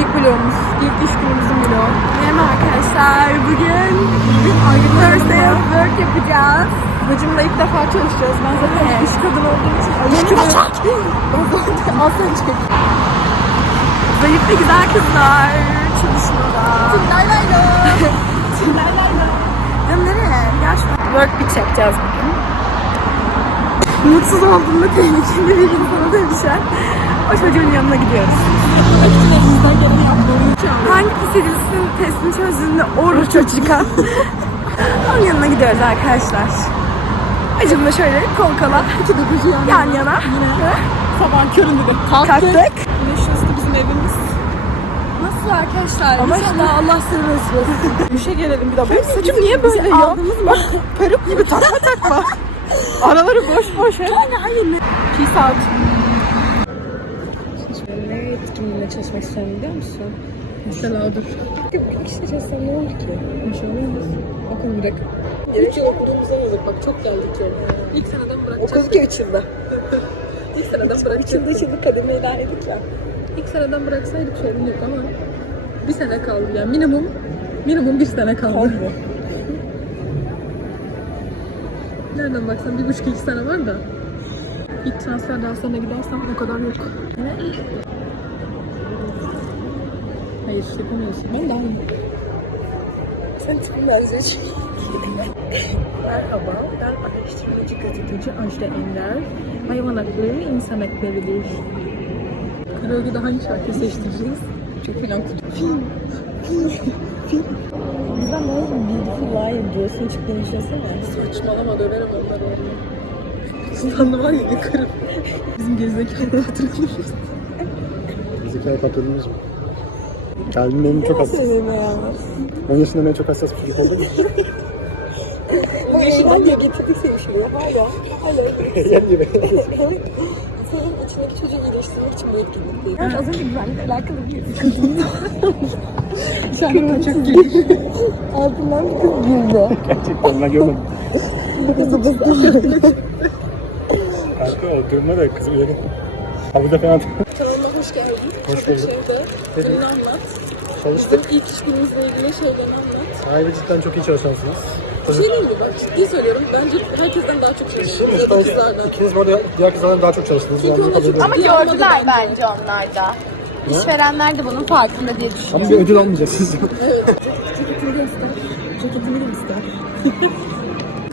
İlk vlogumuz. İlk iş günümüzün vlogu. Merhaba arkadaşlar. Bugün Thursday of Work yapacağız. Bacımla ilk defa çalışacağız. Ben zaten iş kadın olduğum için aşırı... Ben zaten az önce Zayıf ve güzel kızlar çalışmada. Tillay laylo. Tillay laylo. Ya nereye? Gel şu Work bir çekeceğiz bugün. Mutsuz olduğunda tehlikeli bir insana dönüşen o çocuğun yanına gidiyoruz. Hangi pis edilsin testini çözdüğünde oruç çıkan. Onun yanına gidiyoruz arkadaşlar. Acımla şöyle kol kola yan yana. Ve Sabah köründe de Kalktık. Güneş üstü bizim evimiz. Nasıl arkadaşlar? Ama işte Allah seni resmen. Müşe gelelim bir daha. Benim saçım niye böyle ya? aldığımız mı? Peruk gibi takma takma. Araları boş boş he. Hayır. Peace out. Etkinliğine çalışmak istiyorum biliyor musun? Mesela dur. Bir kişi çalışsam ne olur ki? Konuşalım Okul bırak. İlk yıl okuduğumuzda yazık bak çok geldik yol. İlk seneden bırakacağız. Okul ki içinde. İlk seneden bırakacağız. İçinde içinde kademe ilerledik ya. İlk seneden bıraksaydık sorun yok ama bir sene kaldı yani minimum minimum bir sene kaldı. Nereden baksan bir buçuk iki sene var da ilk transfer derslerine gidersem o kadar yok. Hayır yapamıyorsun. Ben daha iyi. Sen benziyor çünkü. Merhaba, ben araştırmacı gazeteci Ajda Ender. Hayvan hakları insan haklarıdır. Karaoke'de hangi şarkıyı seçtireceğiz? Çok filan kutu. Film. Bizden daha iyi beautiful liar diyorsun çıktığını düşünsene. Saçmalama döverim onları. Kızlandı var ya yakarım. Bizim gerizekalı patronumuz. Zekalı patronumuz mu? Kalbim benim çok hassas. Sevime ya. 10 yaşında ben çok hassas bir çocuk oldum. Bu eğlence getirdik seni şuraya. Hala. Hala. Yer gibi. Senin içindeki çocuğu iyileştirmek için bu etkinlikteyim. Yani az önce güvenlikle alakalı bir Şarkı çok geliyor. Altından bir kız güldü. Gerçekten ben görmedim. Bızı bızı. Kanka o durma da kızı uyanık. Havada falan Kanalıma hoş geldin. Hoş bulduk. anlat. çalıştık. Bizim ilk iş günümüzle ilgili şeylerini anlat. Sahibi cidden çok iyi çalışansınız. Bir şey diyeyim mi bak ciddi söylüyorum. Bence herkesten daha çok çalışıyoruz. Ya da kızlardan. İkiniz bu arada diğer kızlardan daha çok çalıştınız. Çünkü onlar çok-. Ama gördüler bence onlar da. İşverenler de bunun farkında diye düşünüyorum. Ama bir ödül almayacaksınız. Ceketini de ister.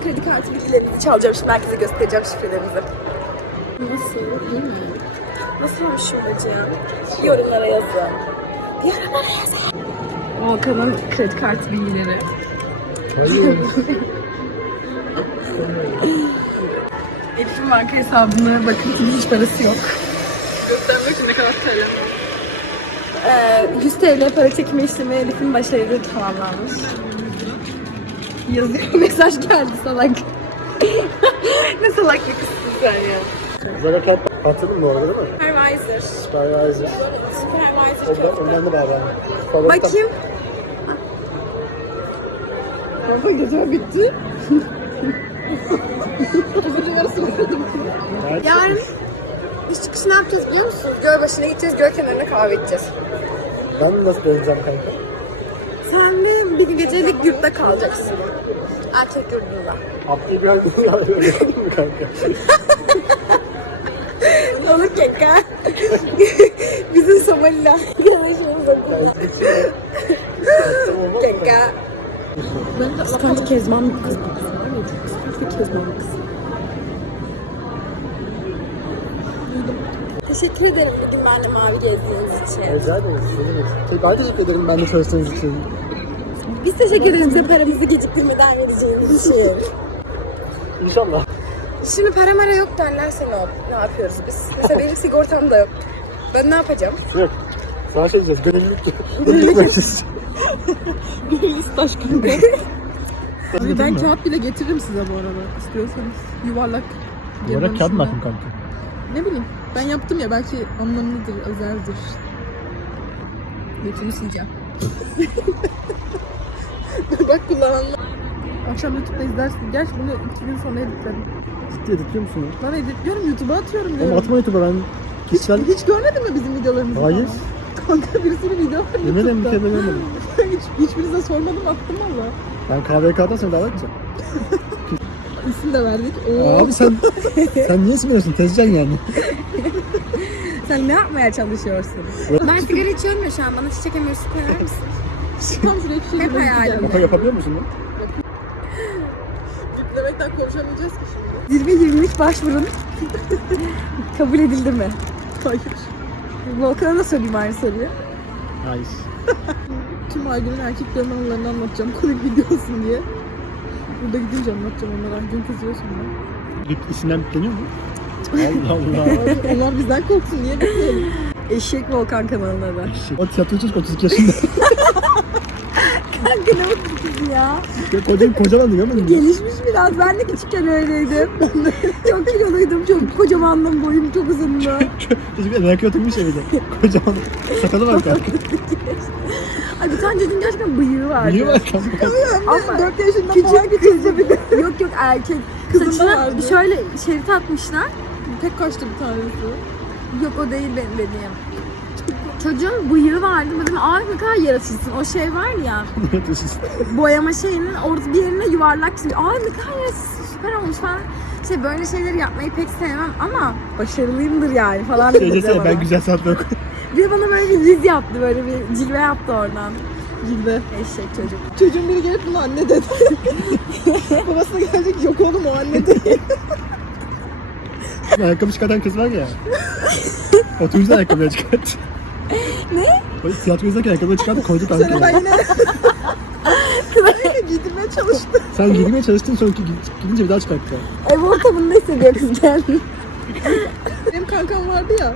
Kredi kartı bilgilerimizi çalacağım şimdi herkese göstereceğim şifrelerimizi. Nasıl? İyi mi? Nasıl olmuş bacım? Yorumlara yazın. Yorumlara yazın. Volkan'ın kredi kartı bilgileri. Hayır. Elif'in banka hesabına bakın hiç parası yok. Göstermek için ne kadar söylem. Ee, 100 TL para çekme işlemi Elif'in başarılı tamamlanmış. Yazıyor mesaj geldi salak. ne salak bir kızsın sen ya. Kağıt patladın bu arada değil mi? Supervisor. Supervisor. Supervisor Ondan, ondan da bağlı. Favori Bakayım. Baba gözüme bitti. Yarın iş çıkışı ne yapacağız biliyor musunuz? Göl başına gideceğiz, göl kenarına kahve içeceğiz. Ben nasıl döneceğim kanka? Sen de bir gecelik yurtta kalacaksın. Erkek yurdunda. Abdü bir halde mi kanka? Olur keka. Bizim Somali'yle arkadaşımız okulda. Keka. Ben de Kıskanç Kezban bir kız bu kız var ya çok kıskanç bir Kezban bir kız. Teşekkür ederim bugün benimle mavi gezdiğiniz için. Rica ederim. Şey, ben teşekkür ederim ben de çalıştığınız için. Biz teşekkür ederiz bize paramızı geciktirmeden vereceğiniz için. İnşallah. Şimdi para mara yok derlerse ne, yap- ne yapıyoruz biz? Mesela benim sigortam da yok. Ben ne yapacağım? Yok. Sana şey diyeceğiz. Gönüllülük. Gönüllülük. Gönül taş kanka. Abi ben kağıt bile getiririm size bu arada istiyorsanız. Yuvarlak. Olarak kağıt mı atın kanka? Ne bileyim. Ben yaptım ya belki anlamlıdır, özeldir. Götünü sileceğim. Bak kullananlar. Akşam YouTube'da izlersin. Gerçi bunu iki gün sonra editledim. Ciddi editliyor musun? Lan editliyorum YouTube'a atıyorum Ama diyorum. atma YouTube'a ben Hiç, kişisel... hiç görmedin mi bizim videolarımızı Hayır. falan? Kanka bir sürü video var. Yemin bir kere YouTube'da. denemedim. Hiç, hiçbirinize sormadım attım valla. Ben KVK'dan seni davet edeceğim. İsim de verdik. Oo. Abi sen sen niye isim veriyorsun? Tezcan yani. Sen ne yapmaya çalışıyorsun? Ben sigara içiyorum ya şu an. Bana çiçek emerisi koyar mısın? Tam bir şey Hep dememiz hayalim. Yapa yapabiliyor musun lan? Demekten konuşamayacağız ki şimdi. Zirve 23 başvurun. Kabul edildi mi? Hayır. Volkan'a da sorayım aynı soruyu. Nice. Tüm Aygün'ün erkeklerin anılarını anlatacağım. Komik video olsun diye. Burada gidince anlatacağım onlara. Gün kızıyor sonra. Git isimden bitleniyor mu? Allah Allah. Onlar bizden korksun. Niye bekleyelim? Eşek Volkan kanalına da. o tiyatro çocuk 32 yaşında. Kanka ne mutlusun ya. Ya Kocam kocaman diyor mu? Gelişmiş biraz. Ben de küçükken öyleydim. çok kiloluydum. Çok kocamandım. Boyum çok uzundu. Çocuk enerji oturmuş evde. Kocaman. Sakalı var kanka. Ay bir tane çocuğun gerçekten bıyığı vardı. Niye var kanka? Ama 4 yaşında falan küçük kızdı bir de. yok yok erkek. Kızında Saçına vardı. şöyle şerit atmışlar. Tek kaçtı bir tanesi. Yok o değil benim dediğim. Çocuğun bıyığı vardı. Dedim ay ne kadar yaratıcısın. O şey var ya boyama şeyinin orta bir yerine yuvarlak çiziyor. Ay ne kadar yaratıcısın süper olmuş falan. Şey böyle şeyleri yapmayı pek sevmem ama başarılıyımdır yani falan dedi Şey bize desene bana. ben güzel sanat yok. Bir de bana böyle bir yüz yaptı böyle bir cilve yaptı oradan. Cilve. Eşek çocuk. Çocuğun biri gelip bunu anne dedi. Babası da gelecek yok oğlum o anne değil. Ayakkabı çıkartan kız var ya. O turuncu ayakkabıya çıkarttı. Ne? O tiyatro izlerken ayakkabıya çıkarttı koydu Sonra ben kanka. yine... Yine giydirmeye çalıştım. Sen giydirmeye çalıştın sonra gi- gidince bir daha çıkarttı. Ev ortamında hissediyor kız kendini. Benim kankam vardı ya.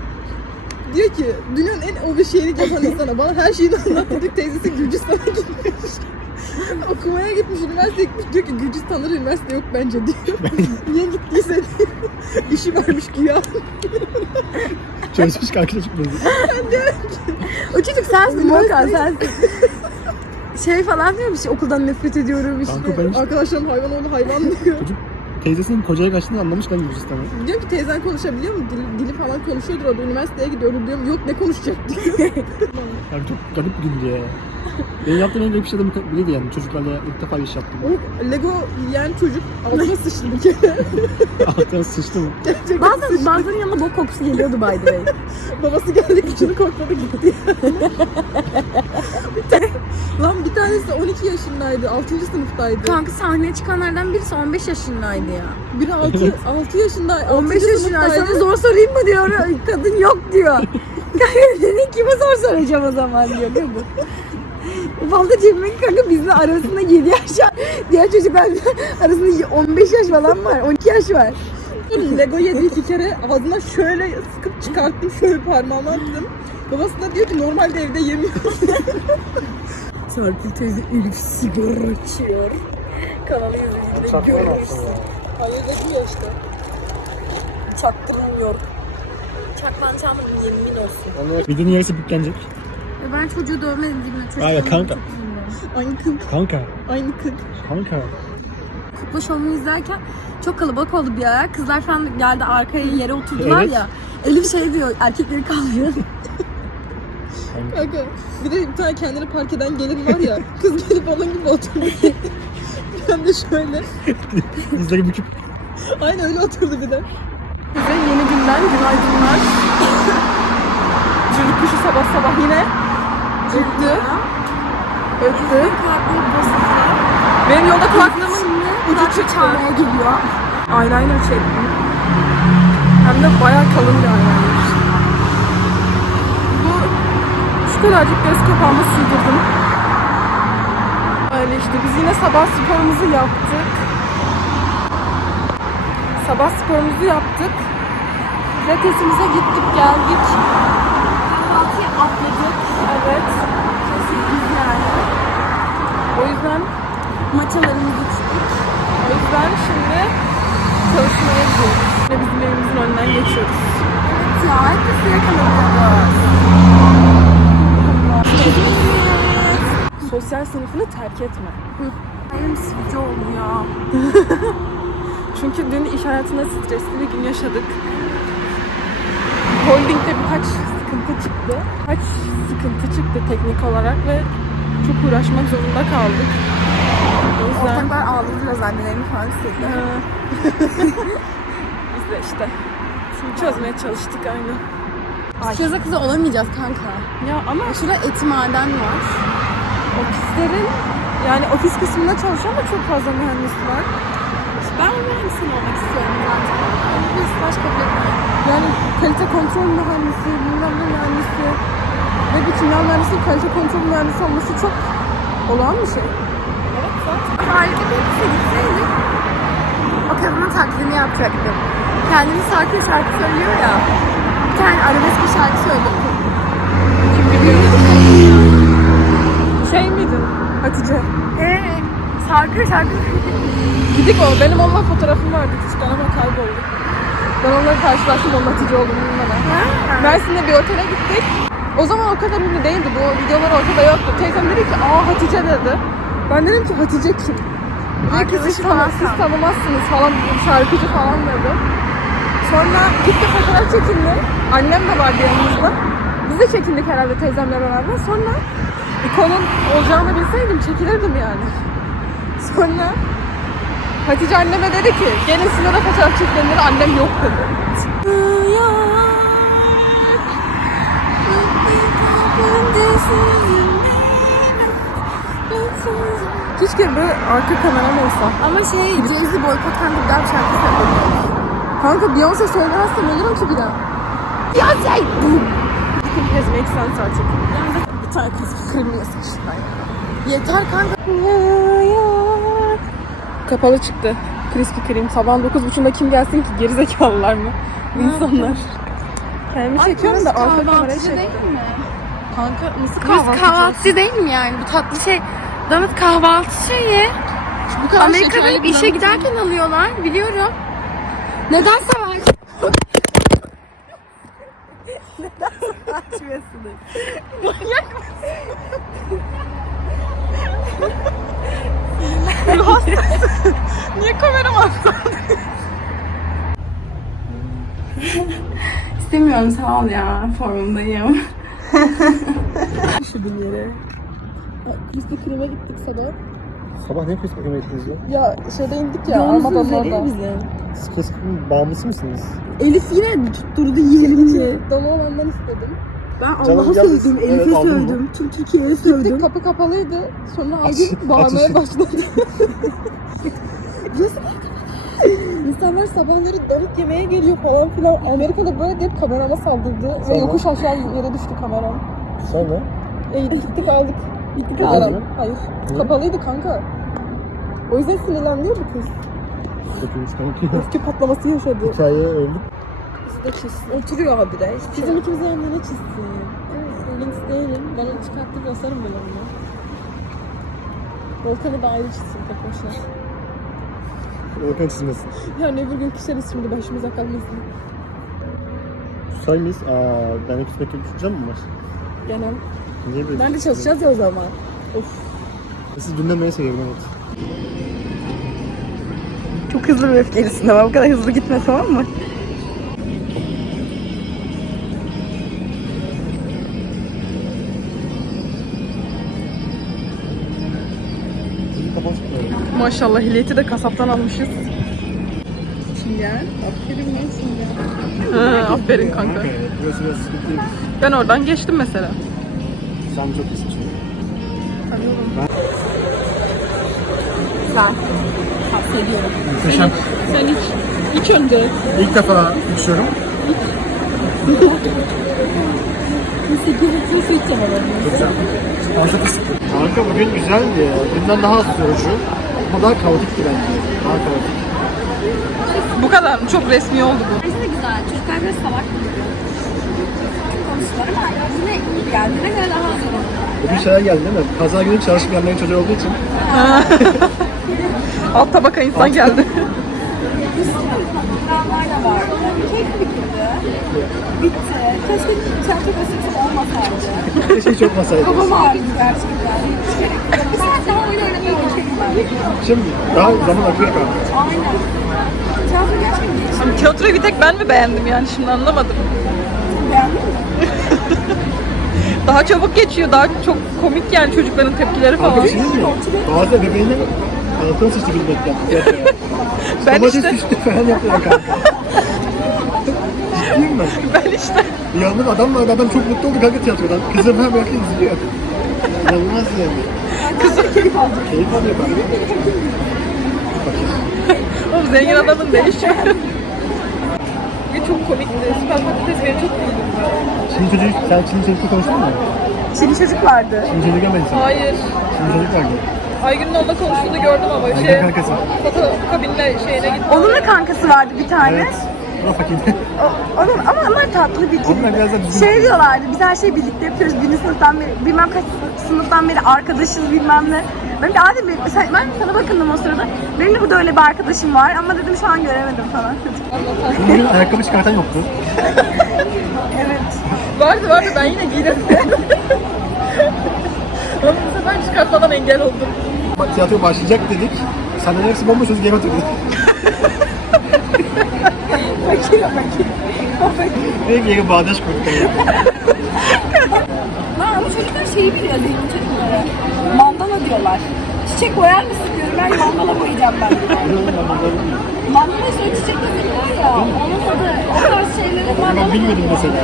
Diyor ki dünyanın en obje şehri yapan insana bana her şeyini anlattı. Diyor, Teyzesi Gürcistan'a gitmiş. Okumaya gitmiş, üniversiteye gitmiş. Diyor ki Gürcistan'da da üniversite yok bence diyor. Niye gittiyse diyor. İşi varmış güya. Çözmüş çocuk bunu. O çocuk sensin Volkan sensin. Şey falan diyor bir şey okuldan nefret ediyorum işte. Kanka ben Arkadaşlarım hayvan oğlu hayvan diyor. teyzesinin kocaya kaçtığını anlamış lan Gürcistan'a. Diyor ki teyzen konuşabiliyor mu? Dili, dili falan konuşuyordur o da üniversiteye gidiyordu diyorum. Yok ne konuşacak diyor. Yani çok garip bir gündü ya. Benim yaptığım en garip şey de bu- biriydi yani. Çocuklarla ilk defa iş yaptım. O Lego yiyen çocuk altına sıçtı bir kere. Altına sıçtı mı? Gerçekten Bazen bazılarının yanına bok kokusu geliyordu by the way. Babası geldi kıçını kokladı gitti. Bir tane- Lan bir tanesi 12 yaşındaydı, 6. sınıftaydı. Kanka sahneye çıkanlardan birisi 15 yaşındaydı ya. Biri 6, 6 yaşındaydı, 15 15 yaşında sana zor sorayım mı diyor. Kadın yok diyor. Kanka dedi kime zor soracağım o zaman diyor. Bu? Fazla cebimdeki kanka bizle arasında 7 yaş var. Diğer çocuklar arasında 15 yaş falan var. 12 yaş var. Lego yedi iki kere ağzına şöyle sıkıp çıkarttım, şöyle parmağımı attım. Babası da diyor ki normalde evde yemiyor. Serpil teyze Elif sigara içiyor. Kanalı yüzünde görürsün. Hayır etmiyor işte. Çaktırmıyor. Çaklanacağım yemin olsun. Videonun yarısı büklenecek. Ve ben çocuğu dövmedim gibi. Çocuğum Hayır, kanka. çok üzüldüm. Aynı kız, Kanka. aynı kız. Kanka. Kukla şovunu izlerken çok kalabalık oldu bir ara. Kızlar falan geldi arkaya yere oturdular Evet. ya. Elif şey diyor erkekleri kaldırın. Kanka bir de bir tane kendini park eden gelin var ya. Kız gelip onun gibi oturdu. ben de şöyle. Dizleri büküp Aynı öyle oturdu bir de. Size yeni günden günaydınlar. Çocuk kuşu sabah sabah yine öttü. Öttü. Benim yolda kulaklığımın ucu çıktı. geliyor. Eyeliner çektim. Hem de bayağı kalın bir eyeliner. Bu şu kadarcık göz kapağıma sığdırdım. Öyle işte biz yine sabah sporumuzu yaptık. Sabah sporumuzu yaptık. Pilatesimize gittik geldik. Kahvaltıyı atladık. Evet. Yani. O yüzden Maçalarımızı içtik. o yüzden şimdi çalışmaya gidiyoruz. Ve bizim evimizin önünden geçiyoruz. Evet ya herkesi yakalıyoruz. Sosyal sınıfını terk etme. Benim sıkıcı oldu ya. Çünkü dün iş hayatında stresli bir gün yaşadık. Holding'de birkaç sıkıntı çıktı. Kaç sıkıntı çıktı teknik olarak ve çok uğraşmak zorunda kaldık. O yüzden Ortaklar ağladı biraz annelerini falan istedi. Ha. biz de işte şimdi çözmeye çalıştık aynı. Çöze kızı olamayacağız kanka. Ya ama Şurada etimaden var. ofislerin yani ofis kısmında çalışan da çok fazla mühendis var. Ben mühendisim olmak istiyorum zaten. Ama bir staj kabul etmiyorum. Yani kalite kontrol mühendisi, bilmem ne mühendisi ve bir kimya mühendisi kalite kontrol mühendisi olması çok olağan bir şey. Evet zaten. Harika bir ofise gitseydik o kadının taklidini yapacaktım. Kendini şarkı şarkı söylüyor ya. Bir tane arabesk bir şarkı söyledi. Kim biliyor? Şey miydin Hatice? Eee şarkı şarkı Gidik o. Benim onunla fotoğrafım vardı küçükken ama kayboldu. Ben onunla karşılaştım Hatice olduğunu bilmeden. Mersin'de bir otele gittik. O zaman o kadar ünlü değildi. Bu videolar ortada yoktu. Teyzem dedi ki aa Hatice dedi. Ben dedim ki Hatice kim? Dedi ki siz, tanı- siz tanımazsınız falan şarkıcı falan dedi. Sonra gitti fotoğraf çekildi. Annem de vardı yanımızda. Biz de çekildik herhalde teyzemle beraber. Sonra ikonun olacağını bilseydim çekilirdim yani. Sonra Hatice anneme dedi ki gelin size de fotoğraf çekelim dedi. Annem yok dedi. Keşke böyle arka kameram olsa. Ama şey Jay-Z boykot kanka bir daha bir şarkı söyledi. Kanka Beyoncé söylemezsem ölürüm ki bir daha. Beyoncé! It has make sense artık. Bir tane kız kırmıyor saçından ya. Yeter kanka. Kapalı çıktı. Krispy Kreme. Sabahın 9.30'da kim gelsin ki? Gerizekalılar mı? Bu insanlar. Kendimi çekiyorum da arka kamerayı çek. mi? Kanka nasıl kahvaltı? kahvaltıcı değil mi yani? Bu tatlı şey. Damat kahvaltı şeyi. Bu kadar Amerika'da şekerli işe bir giderken alıyorlar. Biliyorum. Neden sever? Niye kameram attın? İstemiyorum sağ ol ya. Formundayım. Üşüdüm yere. Krispy Kreme'e gittik sabah. Sabah ne Krispy Kreme ettiniz ya? Ya şeyde indik ya Armada'nın orada. Siz Krispy Kreme bağımlısı mısınız? Elif yine tutturdu yiyelim diye. Dolu olandan istedim. Ben Canım Allah'a yalnız- söyledim, evet, Elif'e aldın mı? söyledim, tüm Türkiye'ye Gittik söyledim. kapı kapalıydı. Sonra aldım bağırmaya başladı. İnsanlar sabahları donut yemeye geliyor falan filan. Amerika'da böyle deyip kamerama saldırdı. Ve Sonra? yokuş aşağı yere düştü kameram. Sonra? E gittik aldık. Gittik aldık. mı? Hayır. Niye? Kapalıydı kanka. O yüzden sinirlenmiyor bu kız. Hepiniz kanka. Öfke patlaması yaşadı. Hikaye öldük. İşte çizsin. Oturuyor habire. Bizim ikimizin yanında ne çizsin? Bana çıkarttır basarım ben onu. Volkan'ı da ayrı çizsin tek başına. Volkan çizmesin. Yani öbür gün küseriz şimdi başımıza kalmasın. Susar mıyız? Aa, ben hep sürekli düşüneceğim mi var? Genel. Niye böyle? Ben de çalışacağız ya o zaman. Of. Siz dinlemeyi seviyorum evet. Çok hızlı bir öfkelisin ama bu kadar hızlı gitme tamam mı? Maşallah hileti de kasaptan almışız. Çingen. Aferin lan Çingen. Ha, aferin kanka. Burası biraz sıkıntı. Ben oradan geçtim mesela. Sen çok iyisin çünkü. Güzel. Tavsiye ediyorum. Muhteşem. Sen iç. İç önce. İlk defa içiyorum. 8 litre su içeceğim ama. Güzel. Fazla fıstık. Kanka bugün güzeldi ya. Dünden daha az yorucu. Ama daha kaotikti bence. Daha kaotik. Bu kadar mı? Çok resmi oldu bu. De güzel. Çocuklar biraz salak konuşuyorlar ama yine iyi geldiğine göre daha az olur. Bugün şeyler geldi değil mi? Pazar günü çalışmayanların çocuğu olduğu için. Alt tabaka insan geldi. Dramlar da vardı. Keyif bitirdi. Bitti. Keşke tiyatro gösterisi olmasaydı. Keşke çok masaydı. Kafam ağrıdı gerçekten. Bir saat daha oyun oynamaya ben. Şimdi daha zaman akıyor kanka. Aynen. Tiyatro gerçekten geçti. Tiyatroyu bir tek ben mi beğendim yani şimdi anlamadım. Beğendin mi? Daha çabuk geçiyor. Daha çok komik yani çocukların tepkileri falan. bir şey mi? Bazı ebeveyni altına sıçtı bilmekten. Ben Domates işte, sıçtı falan yapıyor kanka. Ciddiyim ben. ben işte. Yandan adam vardı, adam çok mutlu oldu kanka tiyatrodan. Kızı falan bıraktı izliyor. İnanılmaz yani. Kızı keyif alacak. Keyif alıyor. Fakir. Oğlum zengin adamın değişiyor. Ve çok komikti. Süper patates beni çok güldürdü. Çin çocuk, sen Çin çocukla konuştun mu? Çinli çocuk vardı. Çin çocuk görmedin sen. Hayır. Çin çocuk vardı. Aygün'ün onunla konuştuğunu gördüm ama şey, kankası. foto kabinine şeyine gittim. Onun da kankası vardı bir tane. Evet. Fakir. O- Onun, ama onlar tatlı bir Onlar biraz da düzgün. Şey diyorlardı, biz her şeyi birlikte yapıyoruz. Birinci sınıftan beri, bilmem kaç sınıftan beri arkadaşız bilmem ne. Ben de Adem Bey, mesela ben sana bakındım o sırada. Benim de burada öyle bir arkadaşım var ama dedim şu an göremedim falan. Bugün ayakkabı çıkartan yoktu. evet. Vardı vardı ben yine giydim. Ama bu sefer çıkartmadan engel oldum. Bak, Tiyatro başlayacak dedik. Senden hepsi bomboş çocuk geri oturdu. Ve geri bağdaş. Yani. Ha, ama çocuklar şeyi biliyor zengin çocukları. Mandala diyorlar. Çiçek boyar mısın diyorum ben mandala boyayacağım ben. Mandala işte o çiçek de var ya. Onun adı o tarz şeyleri Ben mandala bilmedim diyorlar. mesela.